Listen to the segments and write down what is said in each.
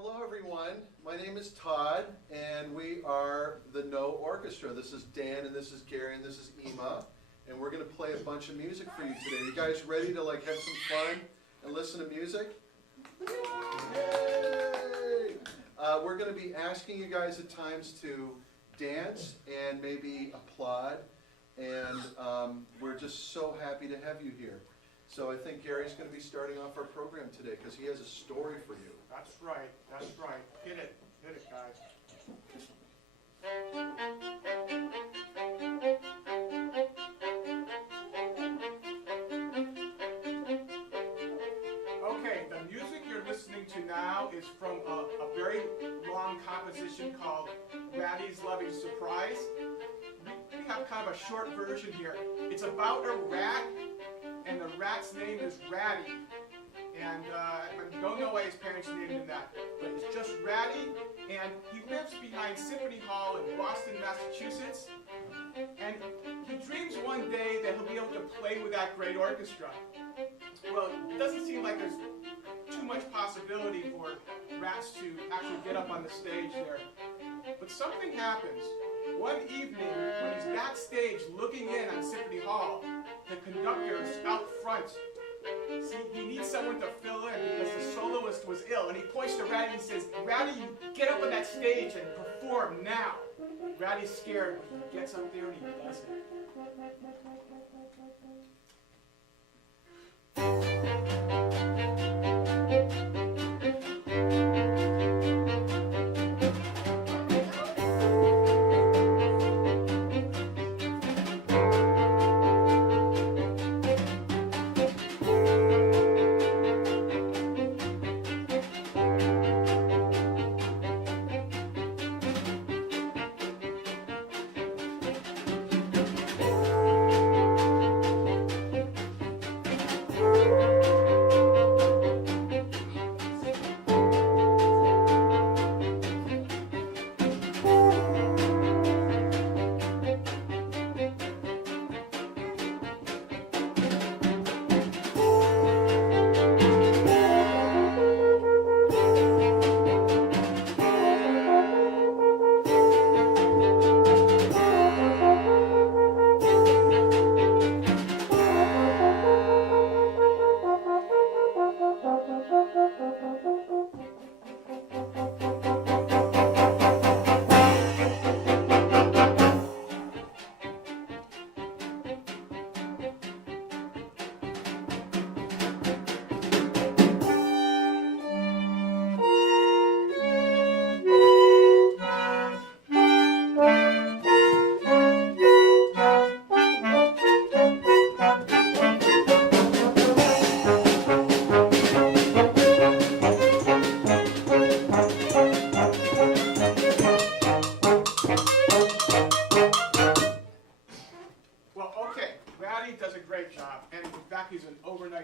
Hello everyone, my name is Todd and we are the No Orchestra. This is Dan and this is Gary and this is Ema, and we're going to play a bunch of music for you today. You guys ready to have some fun and listen to music? Yay! We're going to be asking you guys at times to dance and maybe applaud, and we're just so happy to have you here. So I think Gary's going to be starting off our program today because he has a story for you. That's right, that's right. Hit it, guys. Okay, the music you're listening to now is from a very long composition called Ratty's Loving Surprise. We have kind of a short version here. It's about a rat, and the rat's name is Ratty. And I don't know why his parents named him that, but it's just Ratty, and he lives behind Symphony Hall in Boston, Massachusetts, and he dreams one day that he'll be able to play with that great orchestra. Well, it doesn't seem like there's too much possibility for rats to actually get up on the stage there. But something happens. One evening, when he's backstage looking in on Symphony Hall, the conductor is out front. See, he needs someone to fill in because the soloist was ill, and he points to Ratty and says, "Ratty, you get up on that stage and perform now." Ratty's scared, but he gets up there and he does it.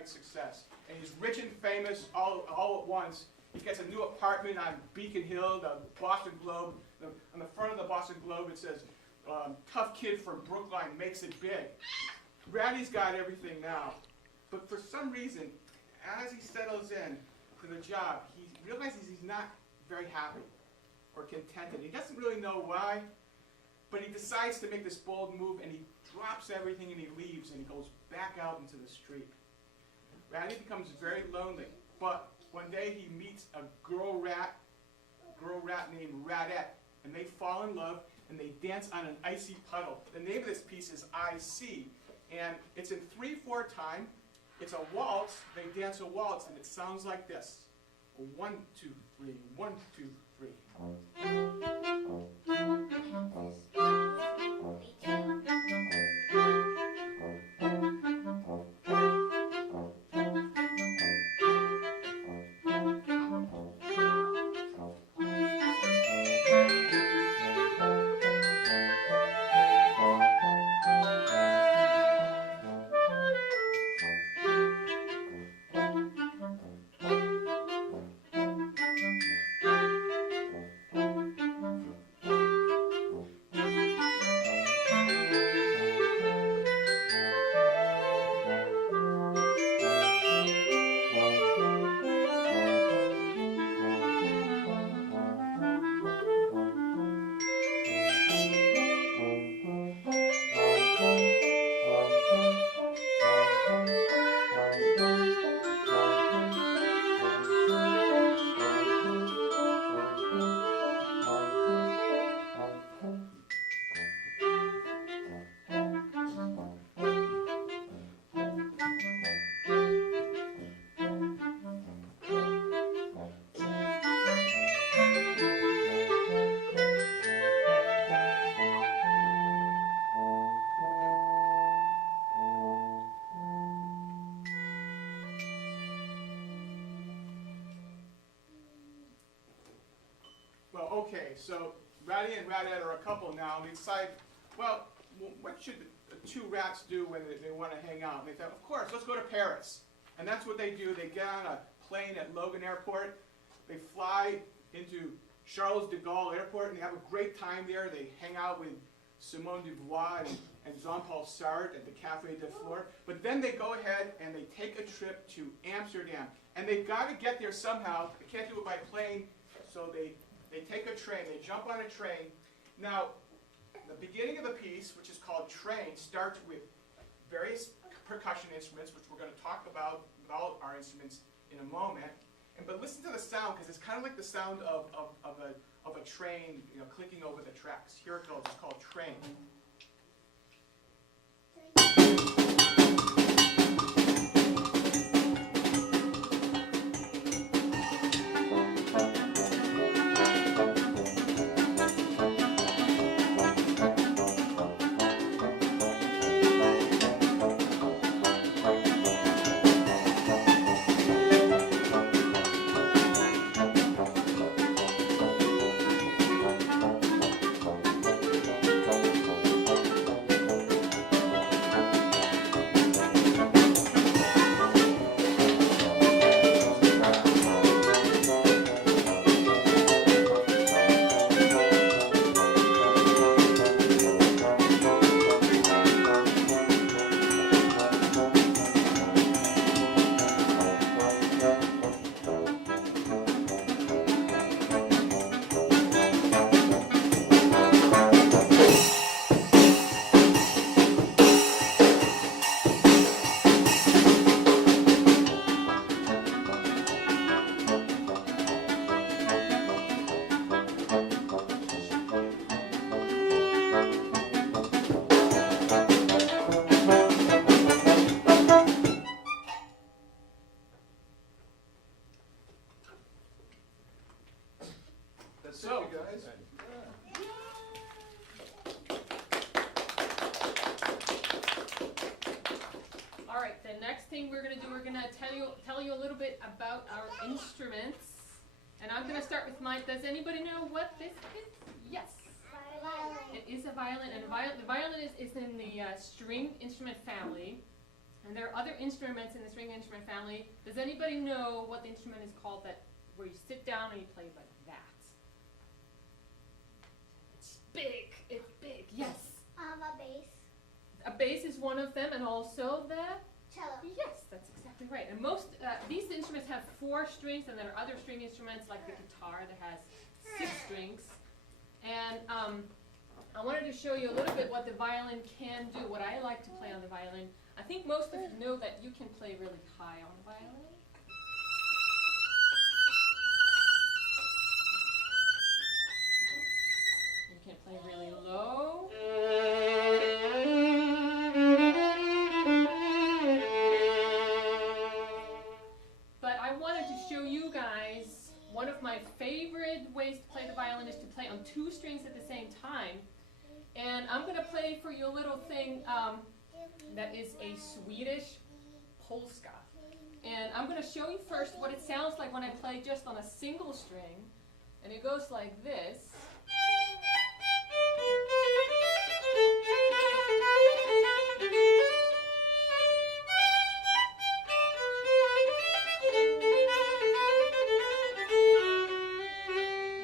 Success, and he's rich and famous all at once. He gets a new apartment on Beacon Hill, the Boston Globe. On the front of the Boston Globe it says, "Tough kid from Brookline makes it big." Ratty's got everything now, but for some reason, as he settles in to the job, he realizes he's not very happy or contented. He doesn't really know why, but he decides to make this bold move, and he drops everything and he leaves and he goes back out into the street. Ratty becomes very lonely, but one day he meets a girl rat named Ratette, and they fall in love and they dance on an icy puddle. The name of this piece is I See, and it's in 3/4 time. It's a waltz. They dance a waltz, and it sounds like this: 1, 2, 3, 1, 2, 3. okay, so Ratty and Ratette are a couple now, and they decide, well, what should the two rats do when they want to hang out? And they thought, of course, let's go to Paris. And that's what they do. They get on a plane at Logan Airport. They fly into Charles de Gaulle Airport, and they have a great time there. They hang out with Simone de Beauvoir and Jean-Paul Sartre at the Café de Flore. But then they go ahead and they take a trip to Amsterdam. And they've got to get there somehow. They can't do it by plane, so they take a train. They jump on a train. Now, the beginning of the piece, which is called Train, starts with various percussion instruments, which we're going to talk about with all our instruments in a moment. But listen to the sound, because it's kind of like the sound of a train, clicking over the tracks. Here it goes. It's called Train. Instruments, and I'm going to start with mine. Does anybody know what this is? Yes. Violin. It is a violin, and the violin is in the string instrument family, and there are other instruments in the string instrument family. Does anybody know what the instrument is called where you sit down and you play like that? It's big. It's big. Yes. A bass. A bass is one of them, and also the Cello. yes, that's exactly right. And most these instruments have 4 strings, and there are other string instruments like the guitar that has 6 strings. And I wanted to show you a little bit what the violin can do, what I like to play on the violin. I think most of you know that you can play really high on the violin. You can play really low. But I wanted to show you guys one of my favorite ways to play the violin is to play on 2 strings at the same time. And I'm going to play for you a little thing that is a Swedish polska. And I'm going to show you first what it sounds like when I play just on a single string. And it goes like this.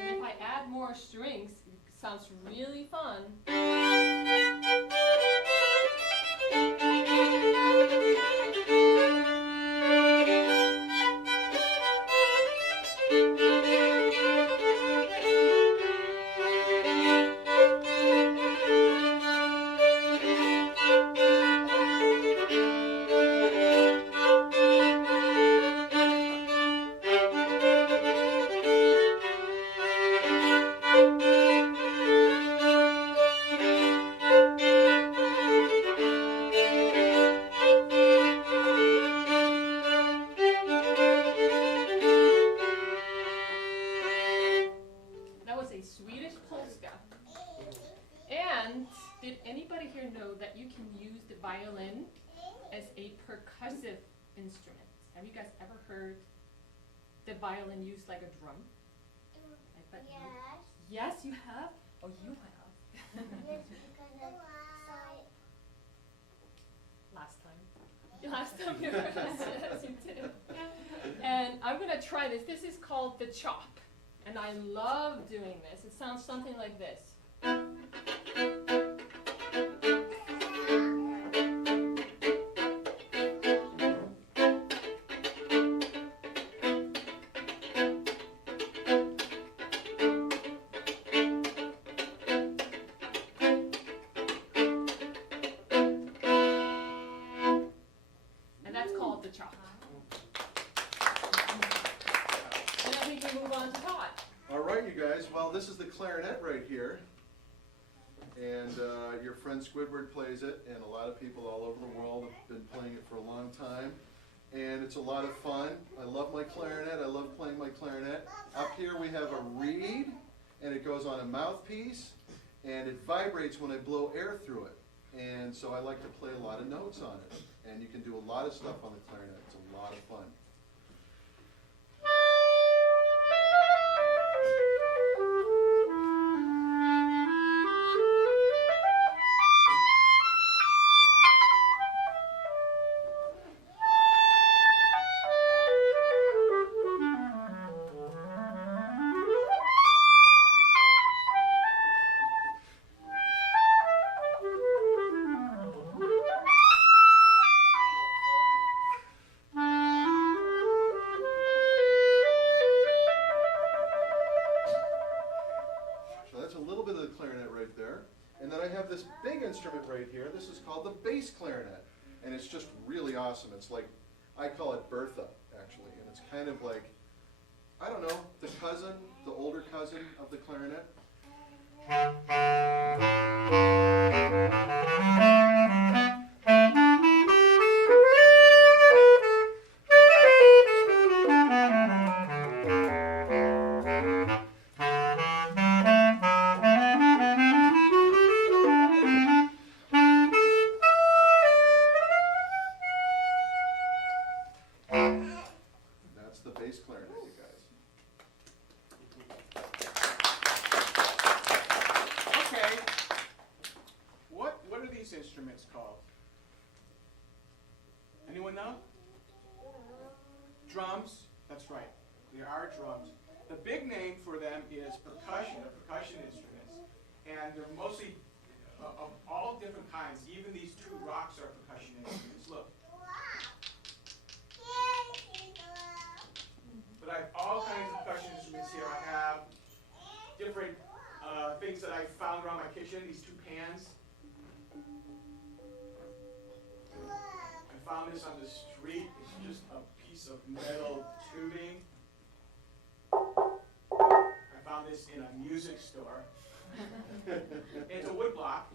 And if I add more strings, it sounds really fun. That was a Swedish polska. And did anybody here know that you can use the violin as a percussive instrument? Have you guys ever heard the violin used like a drum? I bet you- Yes, you have? Oh, you have. Yes, you're gonna sign. Last time. Last time you heard us, yes, you did. And I'm gonna try this. This is called the chop. And I love doing this. It sounds something like this. And that's called the chop. And then we can move on to Todd. All right, you guys, well, this is the clarinet right here. And your friend Squidward plays it, and a lot of people all over the world have been playing it for a long time. And it's a lot of fun. I love my clarinet. I love playing my clarinet. Up here we have a reed, and it goes on a mouthpiece, and it vibrates when I blow air through it. And so I like to play a lot of notes on it. And you can do a lot of stuff on the clarinet. It's a lot of fun. And then I have this big instrument right here. This is called the bass clarinet. And it's just really awesome. It's like, I call it Bertha, actually. And it's kind of like, I don't know, the cousin, the older cousin of the clarinet. That's the bass clarinet, you guys. Okay. What are these instruments called? Anyone know? Drums. That's right. They are drums. The big name for them is percussion instruments. And they're mostly of all different kinds. Even these two rocks are percussion instruments. Look. But I have all kinds of percussion instruments here. I have different things that I found around my kitchen, these two pans. I found this on the street. It's just a piece of metal tubing. I found this in a music store. It's a wood block.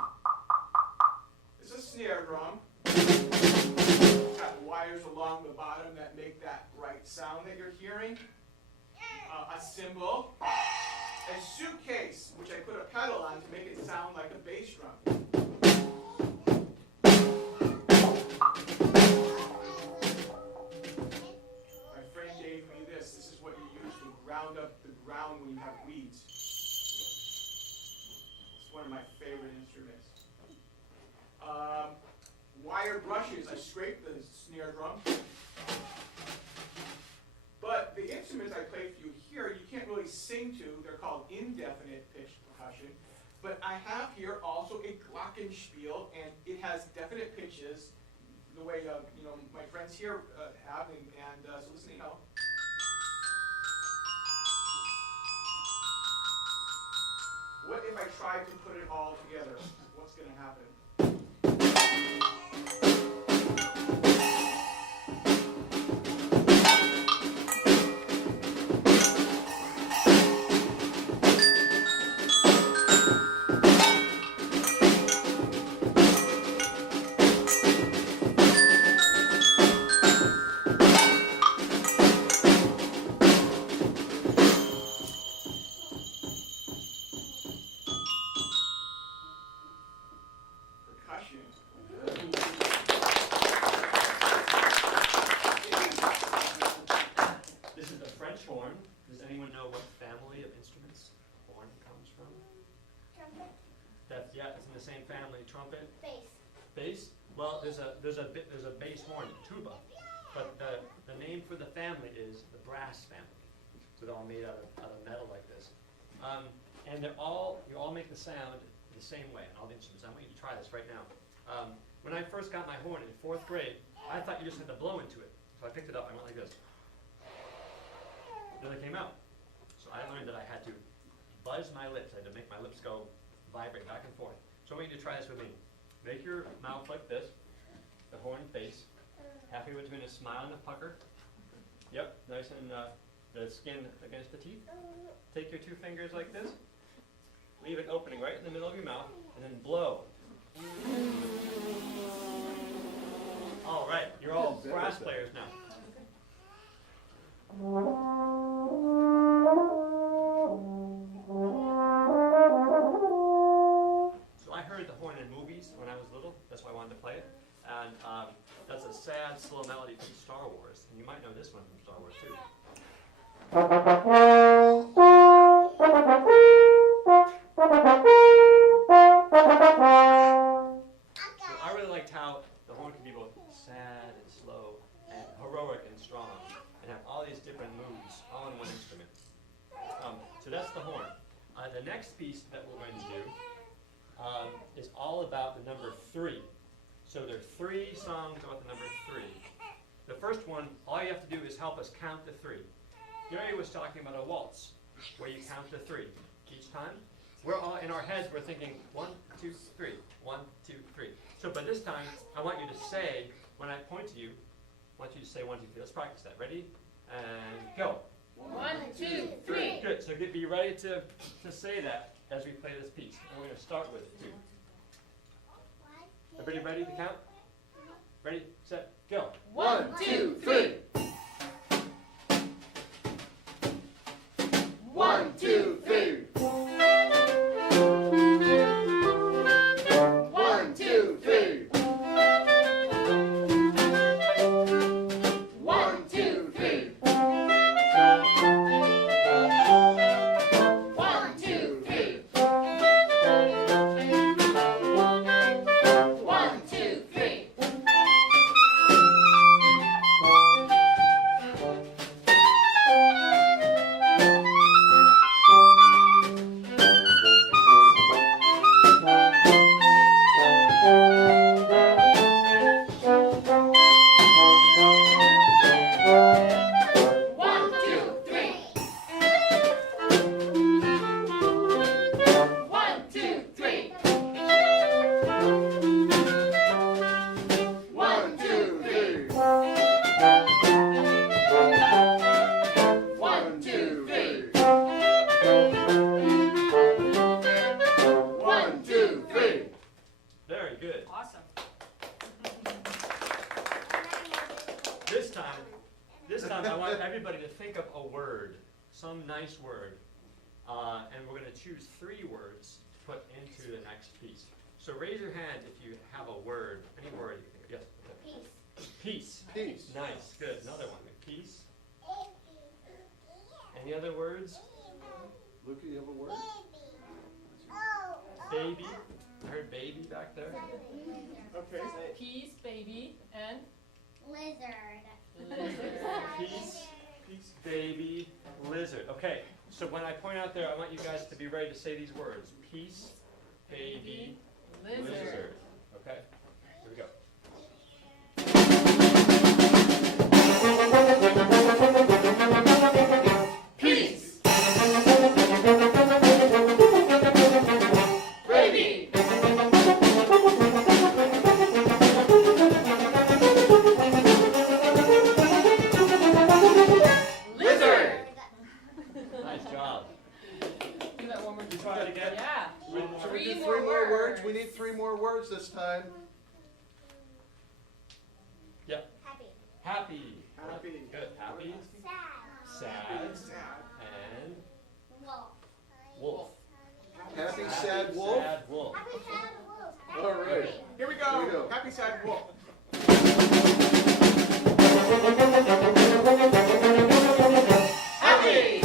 It's a snare drum. It's got wires along the bottom that make that right sound that you're hearing. A cymbal. A suitcase, which I put a pedal on to make it sound like a bass drum. My friend gave me this. This is what you use to ground up the ground when you have weeds. It's one of my favorite instruments. Wire brushes. I scrape the snare drum. But the instruments I played for you here, you can't really sing to. They're called indefinite pitch percussion. But I have here also a glockenspiel, and it has definite pitches, the way my friends here have. And so listen, What if I tried to put it all together? What's going to happen? horn comes from? Trumpet. That's, yeah, it's in the same family. Trumpet, Bass. bass. Well, there's a bass horn, tuba, but the name for the family is the brass family. So they're all made out of metal like this, and you all make the sound the same way on all the instruments. I want you to try this right now. When I first got my horn in 4th grade, I thought you just had to blow into it. So I picked it up. I went like this. Then it came out. So I learned that I had to buzz my lips. I had to make my lips go vibrate back and forth. So I want you to try this with me. Make your mouth like this, the horn face. Halfway between a smile and a pucker. Yep, nice and the skin against the teeth. Take your 2 fingers like this. Leave an opening right in the middle of your mouth, and then blow. All right, you're all brass players now. So I heard the horn in movies when I was little. That's why I wanted to play it. And that's a sad, slow melody from Star Wars. And you might know this one from Star Wars, too. So I really liked how the horn can be both sad and slow and heroic and strong and have all these different moods all in one instrument. So that's the horn. The next piece that we're going to do is all about the number 3. So there are 3 songs about the number 3. The first one, all you have to do is help us count to 3. Gary was talking about a waltz, where you count to 3 each time. We're all in our heads, we're thinking 1, 2, 3, 1, 2, 3. So, but this time, I want you to say, when I point to you, I want you to say 1, 2, 3. Let's practice that. Ready? And go. 1, 2, 3. Good. So be ready to say that as we play this piece. And we're going to start with it, too. Everybody ready to count? Ready, set, go. 1, 2, 3. 1, 2, 3. 1, 2, 3. 1, 2, 3. 1, 2, 3. 1, 2, 3. Very good. Awesome. This time I want everybody to think of a word, some nice word, and we're going to choose 3 words to put into the next piece. So raise your hand if you have a word, any word you think of. Yes. Okay. Peace. Peace. Peace. Nice. Good. Another one. Peace. Any other words? Luca, you have a word? Baby. I heard baby back there. Okay. Peace, baby, and Lizard. Peace, baby, lizard. Okay, so when I point out there, I want you guys to be ready to say these words. Peace, baby, lizard. Okay, here we go. peace. Baby. Lizard. Nice job. Do that one more You try it again? Yeah. Should we do 3 Three more more words? We words. need 3 more words this time. Yep. Happy. Happy. Happy. Good. Happy. Sad. Sad. Sad. And Wolf. wolf. Happy, sad wolf. Sad wolf. Happy sad wolf. All right. Here we Here we go. go. Happy sad wolf. Happy.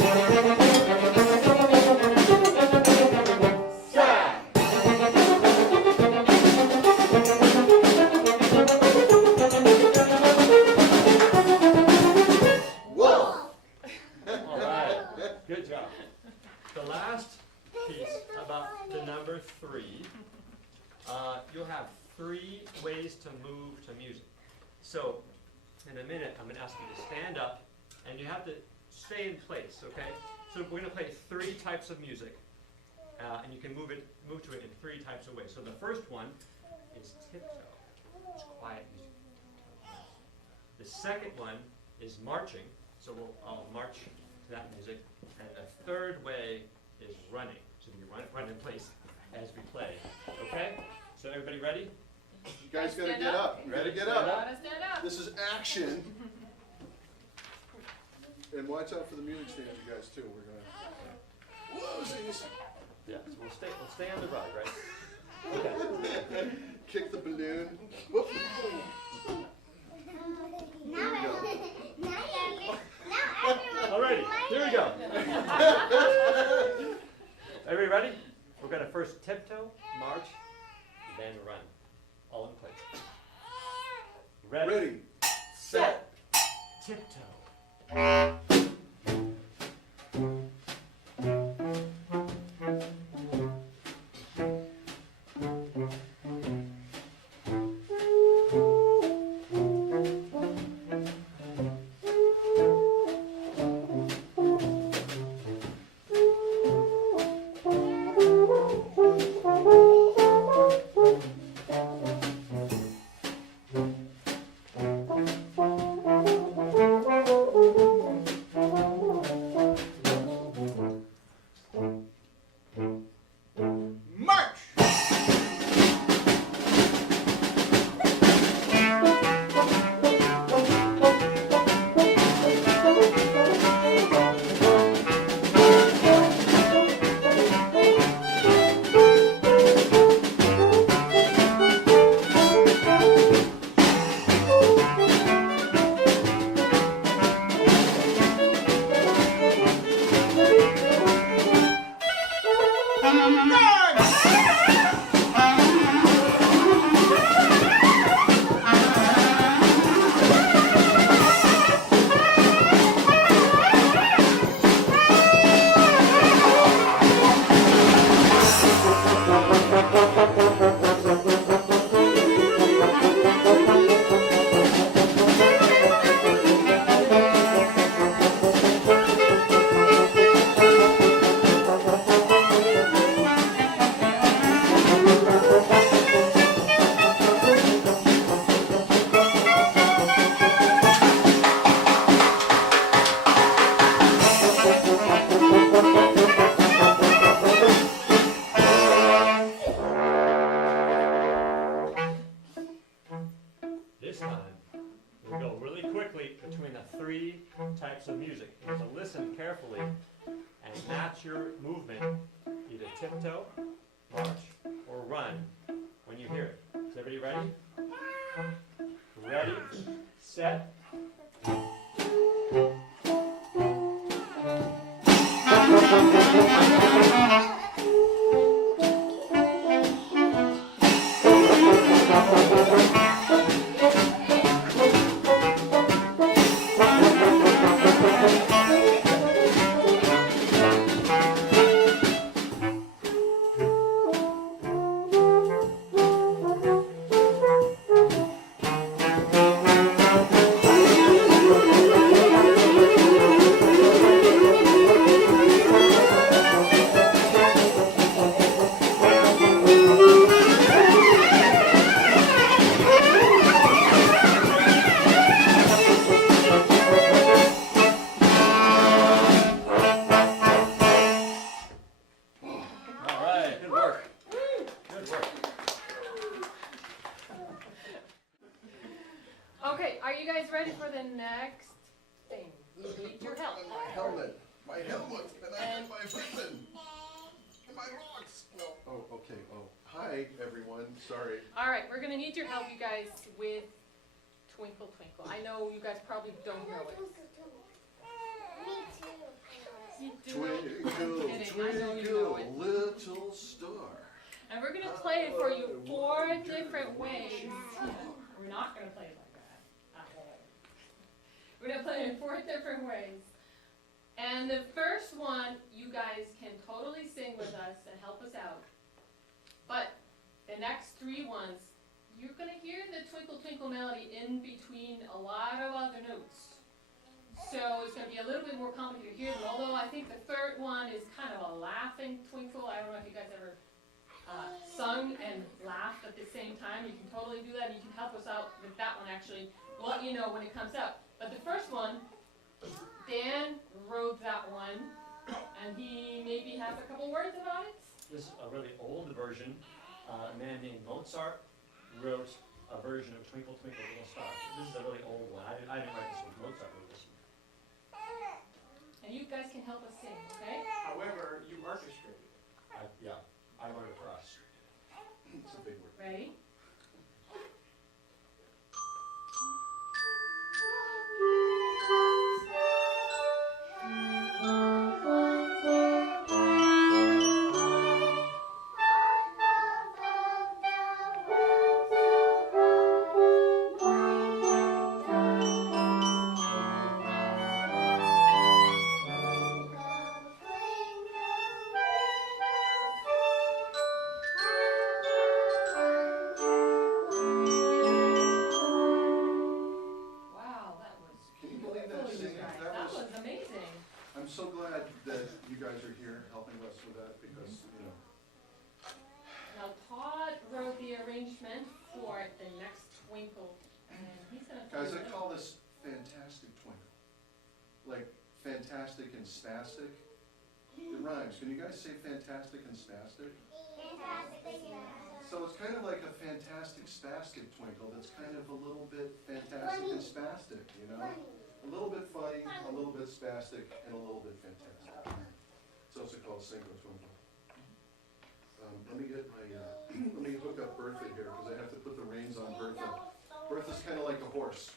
the last piece about the number 3, you'll have 3 ways to move to music. So in a minute, I'm going to ask you to stand up, and you have to stay in place, okay? So we're going to play 3 types of music, and you can move to it in 3 types of ways. So the first one is tiptoe. It's quiet music. The second one is marching, so I'll march to that music. And the third way is running, so you run in place as we play. Okay? So everybody ready? You guys gotta Stand get up. up. Ready, get Stand up. Gotta stand up. This is action. And watch out for the music stands, you guys, too. We're gonna. Whoa, Yeah, so we'll stay on the rug, right? Okay. kick the balloon. Whoop. Here we go. Alrighty, here we go. Everybody ready? We're going to first tiptoe, march, then run. All in place. Ready, set, tiptoe. March! This time, we'll go really quickly between the 3 types of music. You have to listen carefully and match your movement, either tiptoe, march, or run when you hear it. Is everybody ready? Ready, set, All right, good work. Good work. Okay, are you guys ready for the next thing? You need your help. My helmet, and I And- have my weapon. My rocks. No. Oh, okay. Oh, hi everyone. Sorry. All right, we're gonna need your help, you guys, with Twinkle Twinkle. I know you guys probably don't know it. You do. Twinkle, I'm kidding, I know you know it. twinkle, little star. And we're gonna play it for you 4 different ways. We're not gonna play it like that at all. We're gonna play it in 4 different ways. And the first one, you guys can next three ones, you're gonna hear the twinkle twinkle melody in between a lot of other notes. So it's gonna be a little bit more complicated to hear them, although I think the third one is kind of a laughing twinkle. I don't know if you guys ever sung and laughed at the same time. You can totally do that, and you can help us out with that one actually. We'll let you know when it comes out. But the first one, Dan wrote that one, and he maybe has a couple words about it. This is a really old version. A man named Mozart wrote a version of Twinkle Twinkle Little Star. This is a really old one. I didn't write this one. Mozart wrote this one. And you guys can help us sing, okay? However, you orchestrated it. Yeah, I wrote it for us. It's a big word. Ready? Wow, that was Can you believe that singing? that was amazing. I'm so glad that you guys are here helping us with that because, you know, Now Todd wrote the arrangement for the next twinkle, and he's gonna play guys, I it. call this fantastic twinkle. Like fantastic and spastic. It rhymes. Can you guys say fantastic and spastic? So it's kind of like a fantastic spastic twinkle that's kind of a little bit fantastic and spastic, you know? A little bit funny, a little bit spastic, and a little bit fantastic. It's also called Synchro Twinkle. Let me get my, let me hook up Bertha here, because I have to put the reins on Bertha. Bertha's kind of like a horse.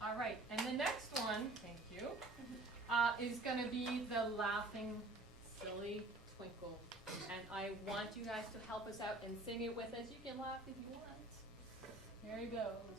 All right, and the next one, thank you, is gonna be the laughing, silly twinkle. And I want you guys to help us out and sing it with us. You can laugh if you want. Here it goes.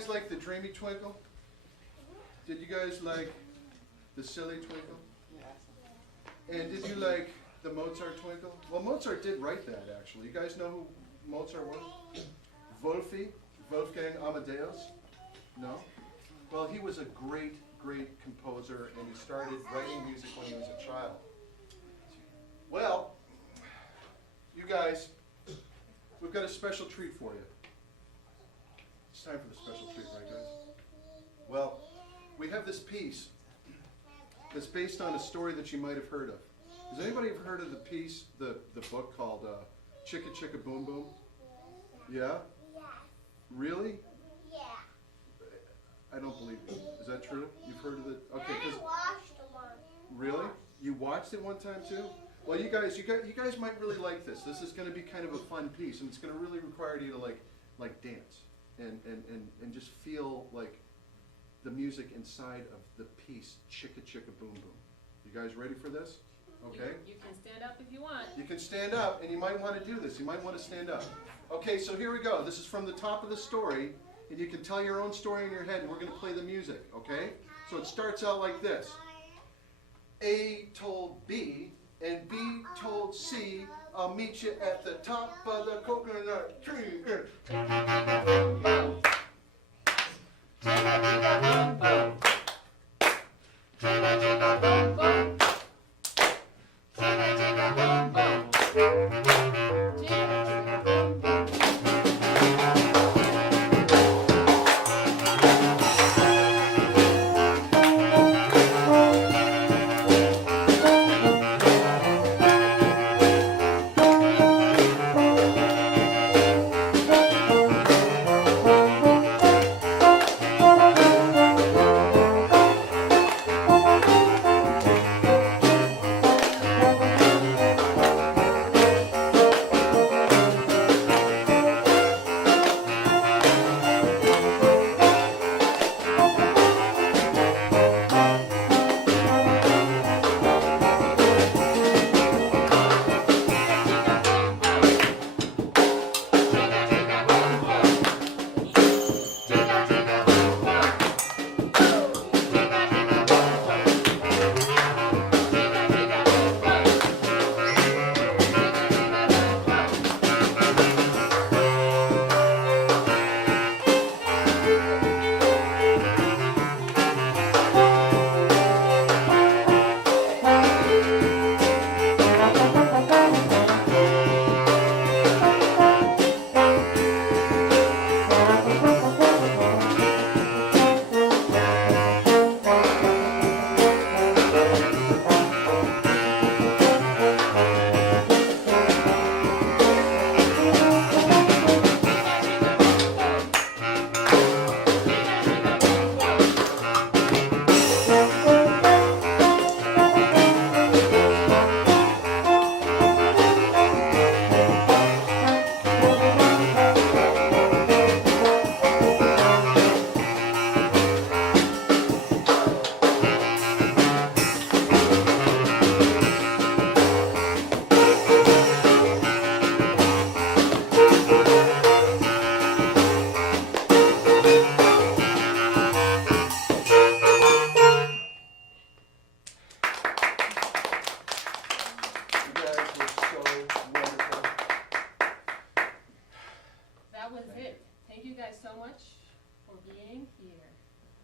guys like the Dreamy Twinkle? Did you guys like the Silly Twinkle? And did you like the Mozart Twinkle? Well, Mozart did write that, actually. You guys know who Mozart was? Wolfgang Amadeus? No? Well, he was a great, great composer, and he started writing music when he was a child. Well, you guys, we've got a special treat for you. It's time for the special treat, right, guys? Well, we have this piece that's based on a story that you might have heard of. Has anybody ever heard of the piece, the book called Chicka Chicka Boom Boom? Yeah? Yeah. Really? Yeah. I don't believe you. Is that true? You've heard of it? Okay, I 'cause watched them on. really? You watched it one time too? Well, you guys might really like this. This is going to be kind of a fun piece, and it's going to really require you to like dance and just feel like the music inside of the piece, Chicka Chicka Boom Boom. You guys ready for this? Okay. You can stand up if you want. You can stand up, and you might want to do this. You might want to stand up. Okay, so here we go. This is from the top of the story, and you can tell your own story in your head, and we're going to play the music, okay? So it starts out like this. A told B, and B told C, I'll meet you at the top of the coconut tree.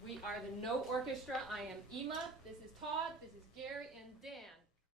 We are the No Orchestra. I am Ema. This is Tal.